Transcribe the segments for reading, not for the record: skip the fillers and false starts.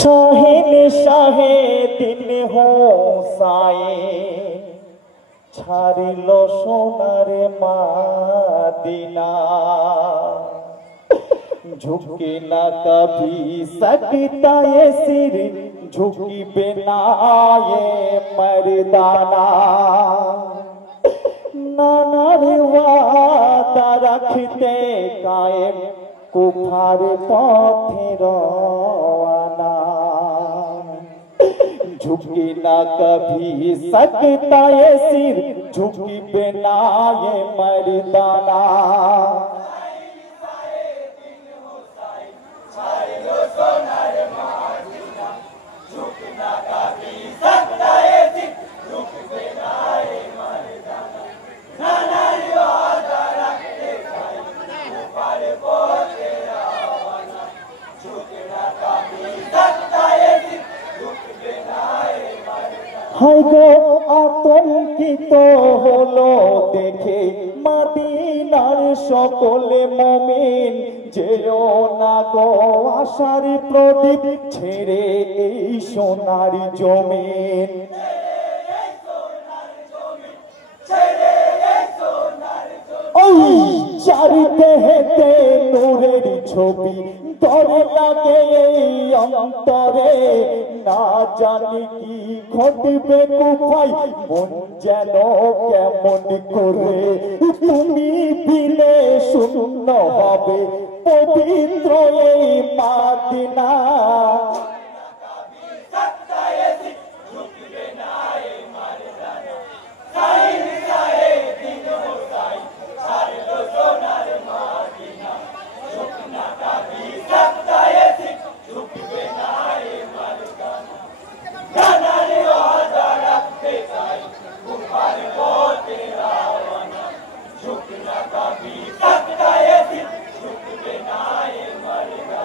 শাহিন শাহে দিন হোসায়ে ছাড়িল সোনার মাদিনা झुके ना कभी सकता ये सिर झुकिबे ना ये मर्दाना नानार वादा रखते कायम कुफार पथे रवाना झुके ना कभी सकता ये सिर झुकिबे ना ये मर्दाना হাইগো আতঙ্কিত হলো দেখে মদিনার সকলে মুমিন যেও না গো আশার প্রদীপ ছেড়ে এই সোনার জমিন ওই চারিদেহেতে নূরের ছবি ধরে লাগে এই অন্তরে না জানি কি ঘটবে কোথায় মন যেন কেমন করে তুমি বিলে শূন্য হবে পবিত্র এই মদিনা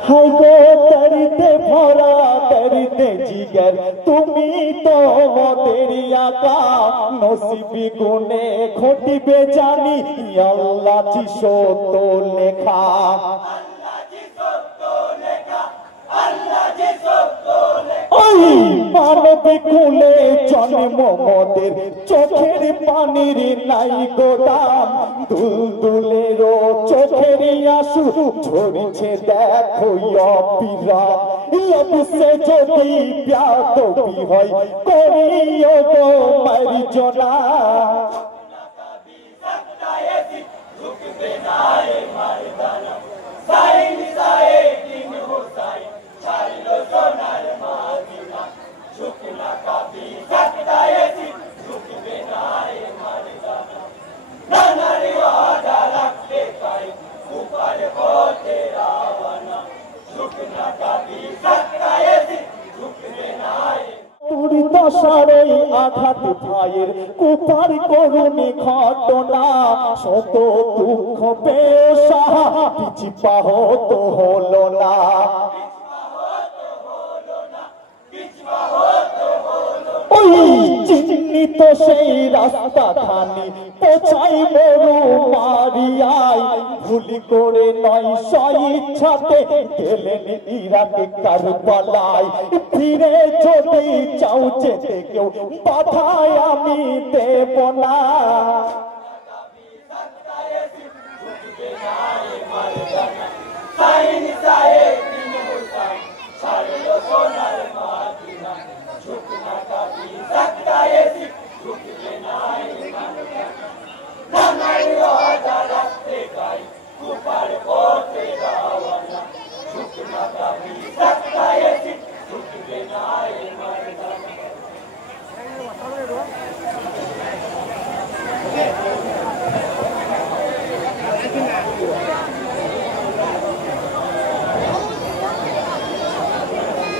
হাইগো তরিতে ভরা তরিতে জিগর তুমি তো মোদেরি আকা নসিবি গুনে ঘটিবে জানি আল্লাহ জি সত্য লেখা ওই মানব কুলে জন্ম মোদের চোখের পানির নাই গোদাম দুলদুলের চোখের আঁসু ঝরছে দেখো অবিরাম লবসে যদি ব্যাদবি হয় করিও গো মার্জনা দশারে আঘাত ভাইয়ের কুপার করুণী ঘটনা শত দুঃখ বেসাহা পিছি পাহত হলো না ওই চিহ্নিত সেই রাস্তা খানি পৌঁছাই মরু মারিয়াই ভুলি করে নয় স্বইচ্ছাতে গেলেন ইরাকে কারবালায় ফিরে যদি চাও যেতে কেউ বাধায় আমি দেব না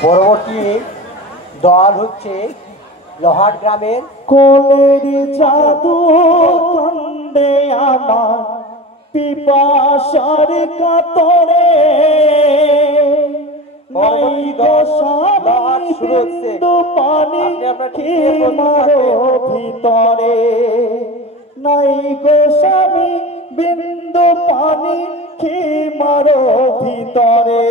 পরবর্তী দল হচ্ছে লোহাট গ্রামের কোলের জাদু কান্দে আমার পিপাসার কাতরে নাই গো স্বামী বিন্দু পানি খেমার ভিতরে নাই গো স্বামী বিন্দু পানি খেমার ভিতরে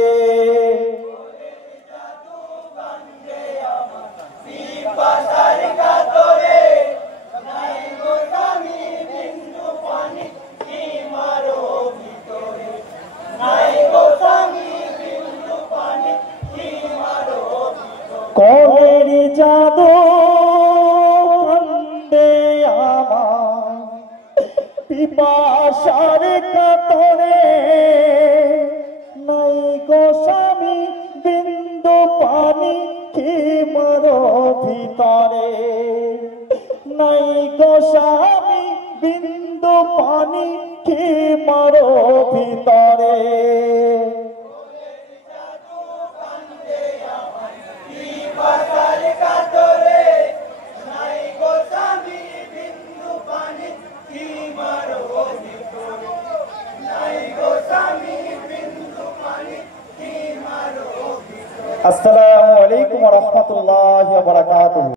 কলের জাদু কান্দে আমার পিপাসার কাতরে নাই গো স্বামী বিন্দু পানি কি মারো ভিতরে নাই গো স্বামী বিন্দু পানি কি মারো ভিতরে আসসালামু আলাইকুম ওয়া রাহমাতুল্লাহি ওয়া বারাকাতুহু।